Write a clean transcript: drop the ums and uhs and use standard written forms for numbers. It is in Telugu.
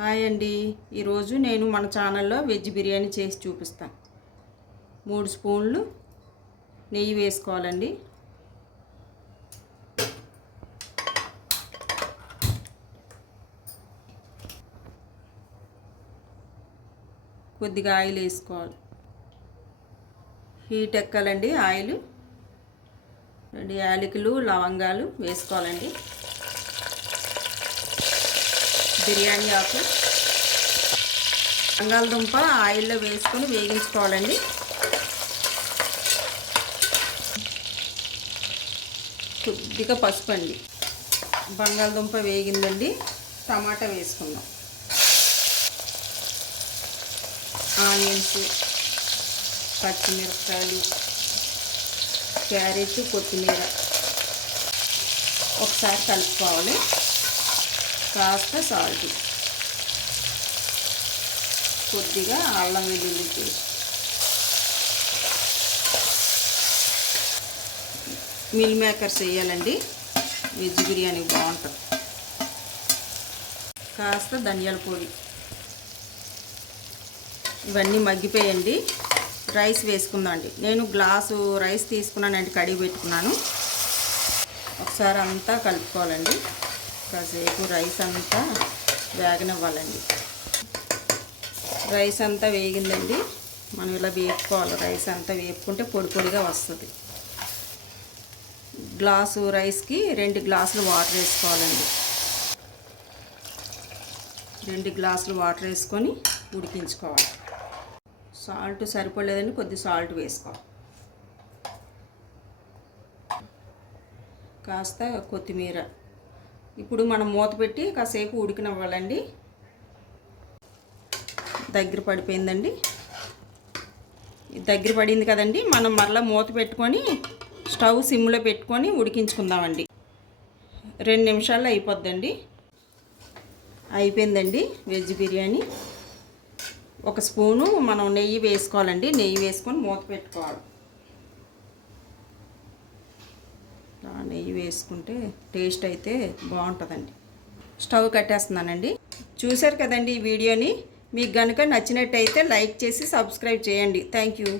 హాయ్ అండి. ఈరోజు నేను మన ఛానల్లో వెజ్ బిర్యానీ చేసి చూపిస్తాను. 3 స్పూన్లు నెయ్యి వేసుకోవాలండి. కొద్దిగా ఆయిల్ వేసుకోవాలి. హీట్ ఎక్కాలండి. ఆయిల్ 2 యాలకులు లవంగాలు వేసుకోవాలండి. బిర్యానీ ఆకు, బంగాళదుంప ఆయిల్లో వేసుకొని వేగించుకోవాలండి. కొద్దిగా పసుపు అండి. బంగాళదుంప వేగిందండి. టమాటా వేసుకుందాం. ఆనియన్స్, పచ్చిమిరపకాయలు, క్యారెట్, కొత్తిమీర ఒకసారి కలుపుకోవాలి. కాస్త సాల్ట్, కొద్దిగా అల్లం వెల్లుల్లి పేస్ట్, మిల్ మేకర్స్ వేయాలండి. వెజ్ బిర్యానీ బాగుంటుంది. కాస్త ధనియాల పొడి. ఇవన్నీ మగ్గిపోయండి. రైస్ వేసుకుందాం అండి. నేను గ్లాసు రైస్ తీసుకున్నానండి, కడిగి పెట్టుకున్నాను. ఒకసారి అంతా కలుపుకోవాలండి. కాసేపు రైస్ అంతా వేగనివ్వాలండి. రైస్ అంతా వేగిందండి. మనం ఇలా వేపుకోవాలి. రైస్ అంతా వేపుకుంటే పొడి పొడిగా వస్తుంది. గ్లాసు రైస్కి 2 గ్లాసులు వాటర్ వేసుకోవాలండి. 2 గ్లాసులు వాటర్ వేసుకొని ఉడికించుకోవాలి. సాల్ట్ సరిపోలేదండి, కొద్ది సాల్ట్ వేసుకోవాలి. కాస్త కొత్తిమీర. ఇప్పుడు మనం మూత పెట్టి కాసేపు ఉడికినవ్వాలండి. దగ్గర పడిపోయిందండి. దగ్గర పడింది కదండి. మనం మరలా మూత పెట్టుకొని స్టవ్ సిమ్లో పెట్టుకొని ఉడికించుకుందామండి. 2 నిమిషాల్లో అయిపోద్దండి. అయిపోయిందండి వెజ్ బిర్యానీ. 1 స్పూను మనం నెయ్యి వేసుకోవాలండి. నెయ్యి వేసుకొని మూత పెట్టుకోవాలి. నెయ్యి వేసుకుంటే టేస్ట్ అయితే బాగుంటుందండి. స్టవ్ కట్టేస్తున్నానండి. చూశారు కదండి ఈ వీడియోని. మీకు కనుక నచ్చినట్టయితే లైక్ చేసి సబ్స్క్రైబ్ చేయండి. Thank you.